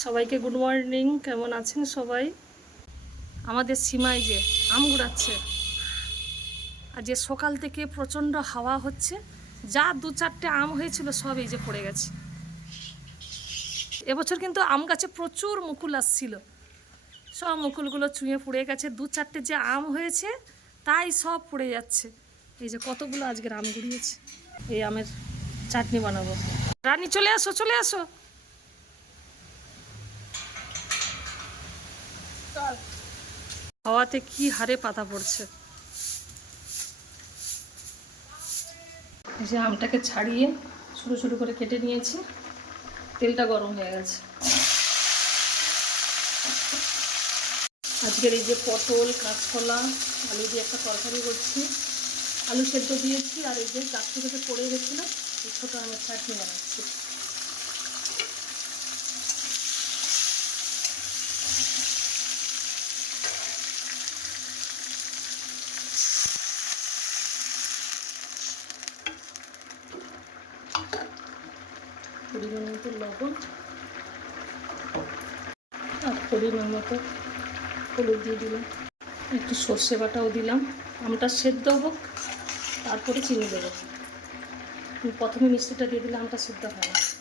সবাইকে good morning. কেমন আছেন সবাই? আমাদের সীমায় যে আম কুড়াচ্ছে, আর যে সকাল থেকে প্রচণ্ড হাওয়া হচ্ছে, যা দু চারটে আম হয়েছিল সব এই যে পড়ে গেছে। এবছর কিন্তু আম গাছে প্রচুর মুকুল আসছিল, সব মুকুলগুলো চুঁয়ে পুড়ে গেছে। দু চারটে যে আম হয়েছে তাই সব পড়ে যাচ্ছে। এই যে কতগুলো আজকের আম গুড়িয়েছে, এই আমের চাটনি বানাবো। রানী চলে আসো, চলে আসো। হাওয়াতে কি হারে পাতা পড়ছে। এই যে আমটাকে ছাড়িয়ে ছোটো ছোটো করে কেটে নিয়েছি, তেলটা গরম হয়ে গেছে। আজকের এই যে পটল, কাঁচকলা, আলু দিয়ে একটা তরকারি করছি, আলু সেদ্ধ দিয়েছি, আর এই যে গাছ থেকে পড়ে গেছিলো এই ছোটো আমের চাটনি বানাচ্ছি। পরিমাণ মতো লবণ আর পরিমাণ মতো হলুদ দিয়ে দিলাম, একটু সর্ষে বাটাও দিলাম। আমটা সেদ্ধ হোক, তারপরে চিনি দেবো। প্রথমে মিষ্টিটা দিয়ে দিলে আমটা সেদ্ধ হয় না।